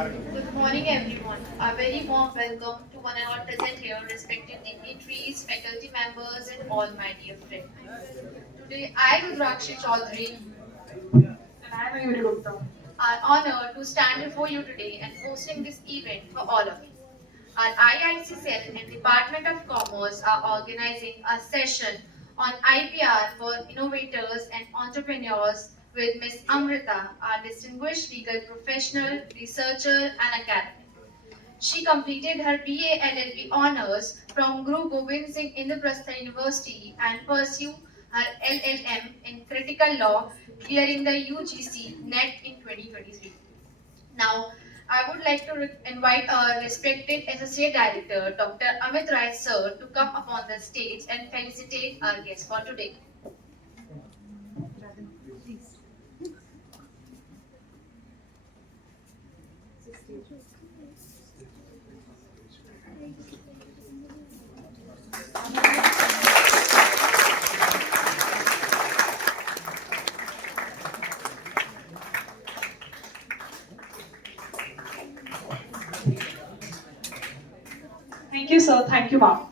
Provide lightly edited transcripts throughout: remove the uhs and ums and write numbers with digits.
Good morning, everyone. A very warm welcome to one and all present here, respected dignitaries, faculty members, and all my dear friends. Today, I, Rudrakshi Chaudhary, And I'm Ayuri Gupta. are honored to stand before you today and hosting this event for all of you. Our IICCL and Department of Commerce are organizing a session on IPR for innovators and entrepreneurs with Ms. Amrita, our distinguished legal professional, researcher, and academic. She completed her BA LLB honors from Guru Gobind Singh Indraprastha University and pursued her LLM in critical law, clearing the UGC NET in 2023. Now, I would like to invite our respected Associate Director, Dr. Amit Rai sir, to come upon the stage and felicitate our guest for today. Thank you, sir. Thank you, ma'am.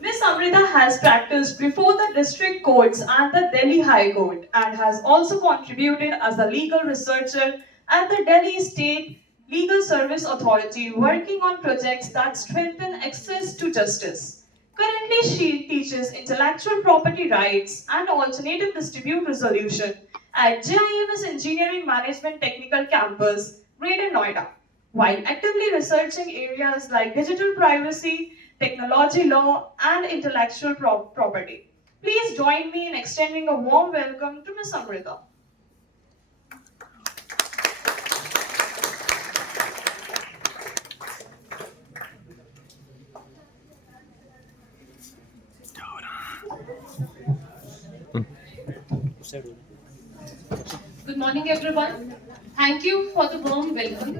Miss Amrita has practiced before the district courts and the Delhi High Court and has also contributed as a legal researcher at the Delhi State Legal Service Authority, working on projects that strengthen access to justice. Currently, she teaches intellectual property rights and alternative dispute resolution at JIMS Engineering Management Technical Campus, Greater Noida, while actively researching areas like digital privacy, technology law, and intellectual property. Please join me in extending a warm welcome to Ms. Amrita. Good morning, everyone. Thank you for the warm welcome.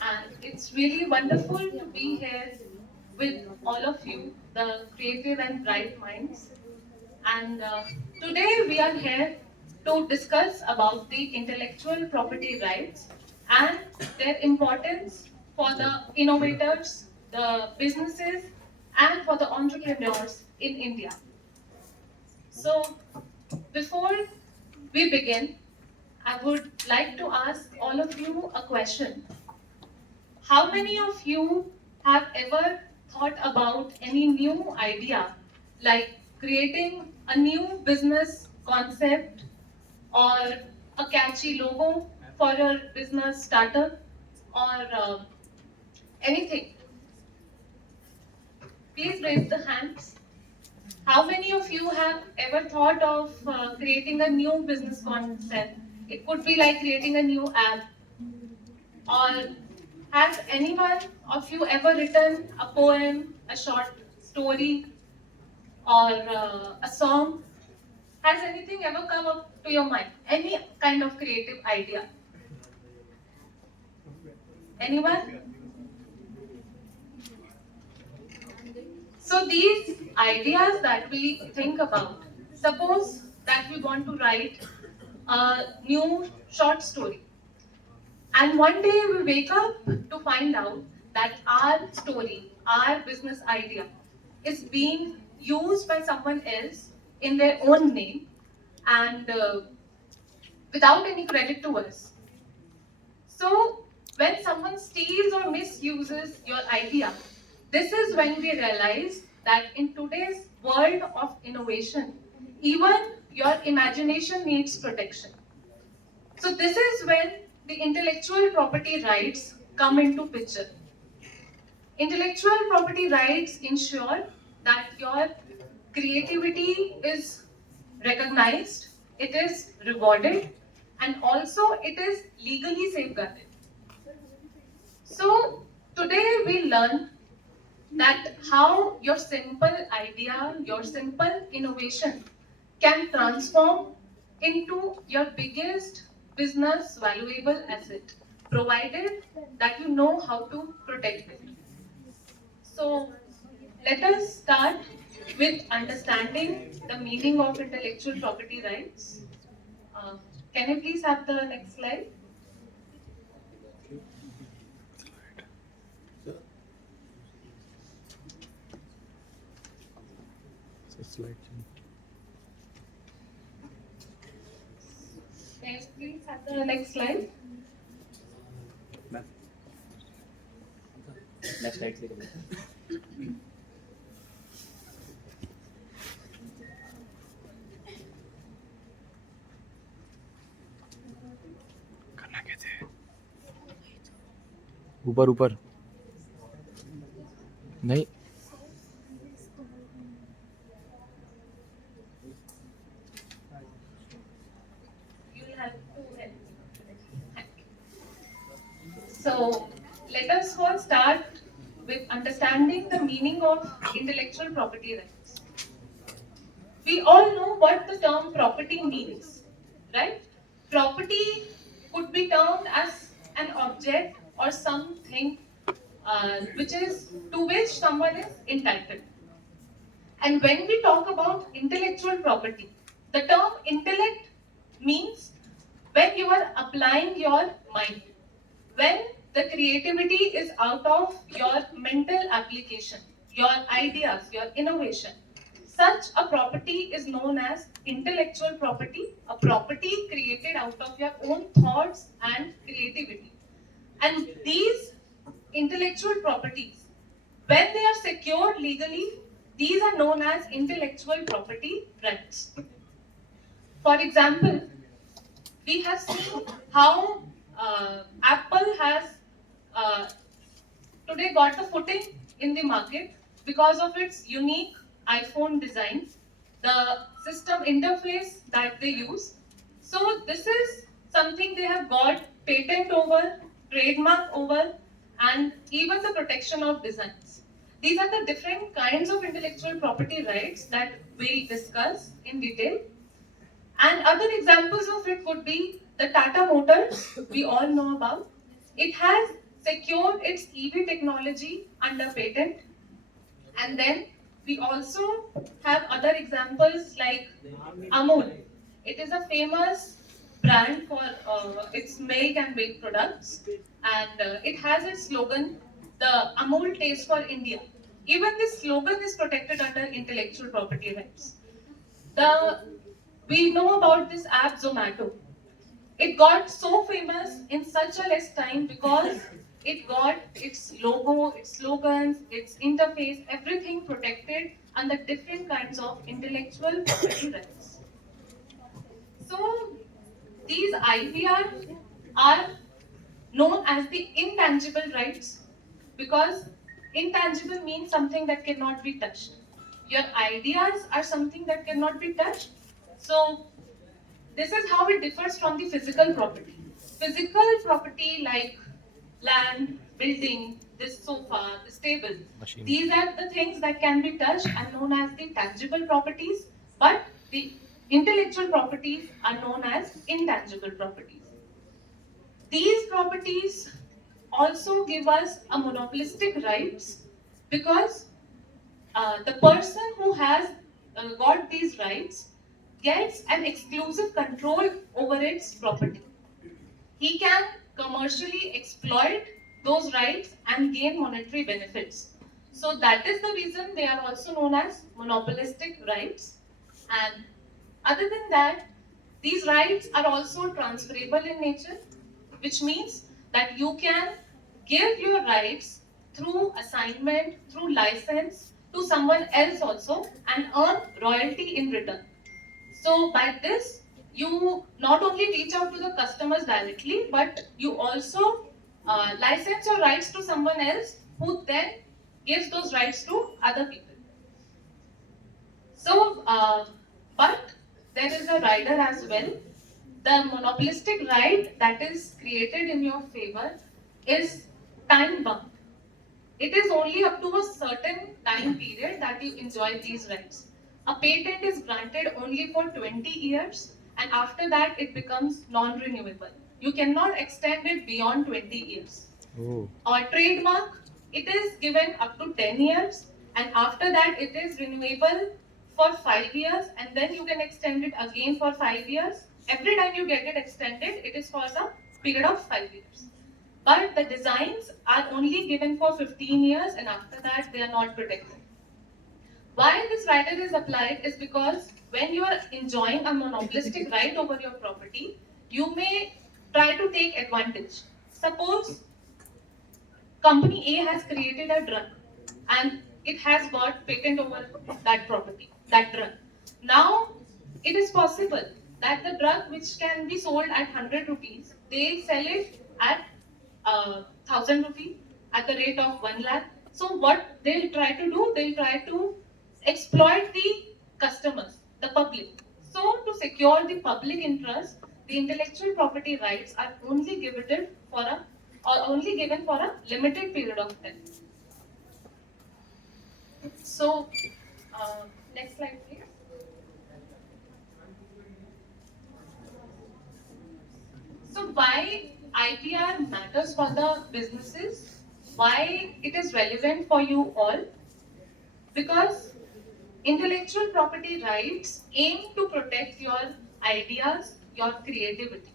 And it's really wonderful to be here with all of you, the creative and bright minds. And today we are here to discuss about the intellectual property rights and their importance for the innovators, the businesses, and for the entrepreneurs in India. So, before we begin, I would like to ask all of you a question. How many of you have ever thought about any new idea, like creating a new business concept or a catchy logo for your business startup or anything? Please raise the hands. How many of you have ever thought of creating a new business concept? It could be like creating a new app. Or has anyone of you ever written a poem, a short story, or a song? Has anything ever come up to your mind? Any kind of creative idea? Anyone? So these ideas that we think about, suppose that we want to write a new short story. And one day we wake up to find out that our story, our business idea, is being used by someone else in their own name and without any credit to us. So, when someone steals or misuses your idea, this is when we realize that in today's world of innovation, even your imagination needs protection. So this is when the intellectual property rights come into picture. Intellectual property rights ensure that your creativity is recognized, it is rewarded, and also it is legally safeguarded. So today we learn that how your simple idea, your simple innovation can transform into your biggest business valuable asset, provided that you know how to protect it. So let us start with understanding the meaning of intellectual property rights. Uh, can you please have the next slide? May I please have the next slide? Next slide से करें। करना कैसे? ऊपर ऊपर नहीं। You'll have to help me. So, let us first start with understanding the meaning of intellectual property rights. We all know what the term property means, right? Property could be termed as an object or something which is to which someone is entitled. And when we talk about intellectual property, the term intellect means when you are applying your mind, when the creativity is out of your mental application, your ideas, your innovation. Such a property is known as intellectual property, a property created out of your own thoughts and creativity. And these intellectual properties, when they are secured legally, these are known as intellectual property rights. For example, we have seen how Apple has uh, today got the footing in the market because of its unique iPhone design, the system interface that they use. So this is something they have got patent over, trademark over, and even the protection of designs. These are the different kinds of intellectual property rights that we'll discuss in detail. And other examples of it would be the Tata Motors, we all know about. It has secured its EV technology under patent. And then we also have other examples like Amul. It is a famous brand for its milk and milk products. And it has its slogan, the Amul Taste for India. Even this slogan is protected under intellectual property rights. We know about this app Zomato. It got so famous in such a less time because it got its logo, its slogans, its interface, everything protected under different kinds of intellectual property rights. So these IPR are known as the intangible rights because intangible means something that cannot be touched. Your ideas are something that cannot be touched. So this is how it differs from the physical property. Physical property like land, building, this sofa, this table. Machine. These are the things that can be touched and known as the tangible properties, but the intellectual properties are known as intangible properties. These properties also give us a monopolistic rights because the person who has got these rights gets an exclusive control over its property. He can commercially exploit those rights and gain monetary benefits. So that is the reason they are also known as monopolistic rights. And other than that, these rights are also transferable in nature, which means that you can give your rights through assignment, through license to someone else also and earn royalty in return. So by this, you not only reach out to the customers directly, but you also license your rights to someone else who then gives those rights to other people. So, but there is a rider as well. The monopolistic right that is created in your favor is time bound. It is only up to a certain time period that you enjoy these rights. A patent is granted only for 20 years and after that it becomes non-renewable. You cannot extend it beyond 20 years. Oh. Or trademark, it is given up to 10 years and after that it is renewable for 5 years and then you can extend it again for 5 years. Every time you get it extended, it is for the period of 5 years. But the designs are only given for 15 years and after that they are not protected. Why this rider is applied is because when you are enjoying a monopolistic right over your property, you may try to take advantage. Suppose company A has created a drug and it has got patent over that property, that drug. Now, it is possible that the drug which can be sold at 100 rupees, they sell it at 1000 rupees at the rate of 1 lakh. So, what they'll try to do, they'll try to exploit the customers, the public. So, to secure the public interest, the intellectual property rights are only given for a limited period of time. So, next slide, please. So, why IPR matters for the businesses? Why it is relevant for you all? Because intellectual property rights aim to protect your ideas, your creativity.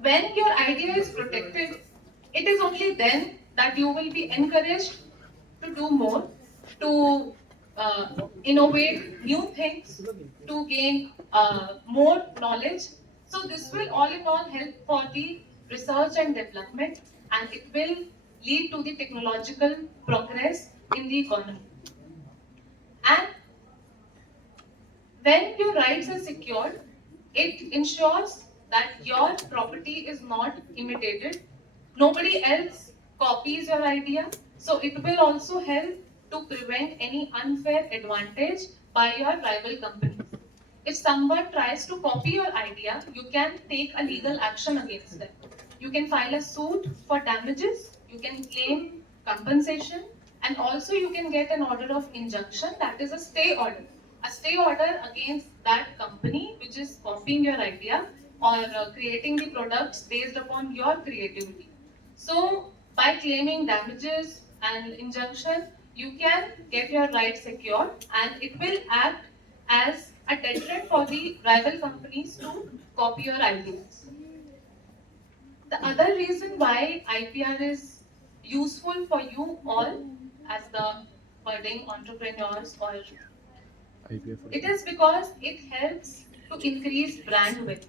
When your idea is protected, it is only then that you will be encouraged to do more, to innovate new things, to gain more knowledge. So this will all in all help for the research and development, and it will lead to the technological progress in the economy. And when your rights are secured, it ensures that your property is not imitated. Nobody else copies your idea. So it will also help to prevent any unfair advantage by your rival companies. If someone tries to copy your idea, you can take a legal action against them. You can file a suit for damages, you can claim compensation, and also you can get an order of injunction, that is a stay order. A stay order against that company which is copying your idea or creating the products based upon your creativity. So, by claiming damages and injunction, you can get your rights secured, and it will act as a deterrent for the rival companies to copy your ideas. The other reason why IPR is useful for you all as the budding entrepreneurs, or it is because it helps to increase brand value.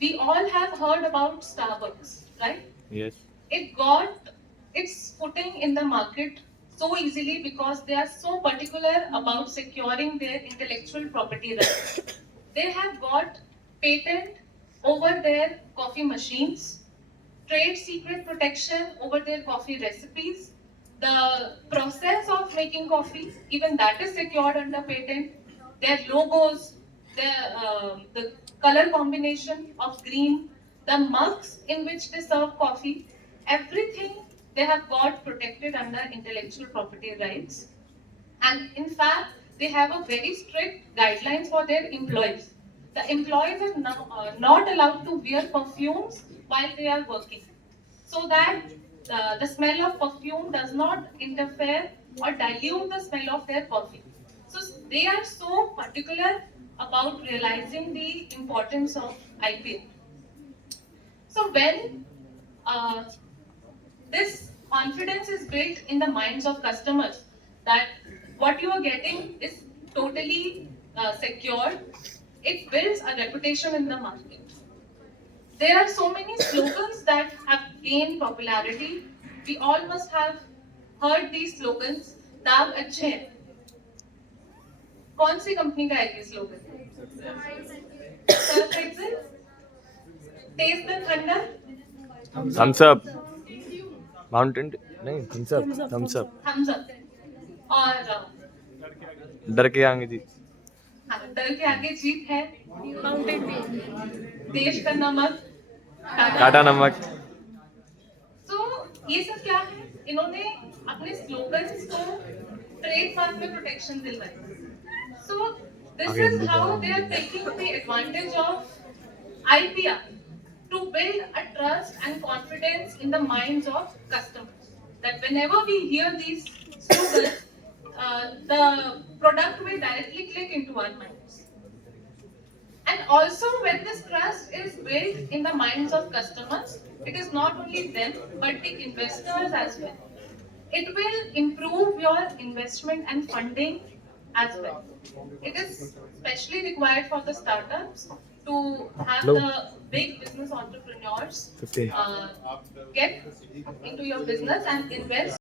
We all have heard about Starbucks, right? Yes. It got its footing in the market so easily because they are so particular about securing their intellectual property rights. They have got patent over their coffee machines, trade secret protection over their coffee recipes, the process of making coffee, even that is secured under patent, their logos, the color combination of green, the mugs in which they serve coffee, everything they have got protected under intellectual property rights. And in fact, they have a very strict guidelines for their employees. The employees are not allowed to wear perfumes while they are working, so that the smell of perfume does not interfere or dilute the smell of their coffee. So they are so particular about realizing the importance of IPL. So when uh, this confidence is built in the minds of customers that what you are getting is totally secured, it builds a reputation in the market. There are so many slogans that have gained popularity. We all must have heard these slogans. दाग अच्छे हैं. कौन सी company का है ये slogan? Surf Excel, taste the thunder, Thums Up, mountain नहीं, Thums Up, Thums Up, Thums Up, और डर के आगे जी, डर के आगे जीत है, माउंटेन ड्यू, देश का नमक, काटा नमक. तो ये सब क्या है? इन्होंने अपने स्लोगन्स को ट्रेडमार्क में प्रोटेक्शन दिलवाई. So this is how they are taking the advantage of IPR to build a trust and confidence in the minds of customers. That whenever we hear these slogans, the product will directly click into our minds. And also, when this trust is built in the minds of customers, it is not only them but the investors as well. It will improve of your investment and funding as well. It is specially required for the startups to have Hello. the big business entrepreneurs 50. get into your business and invest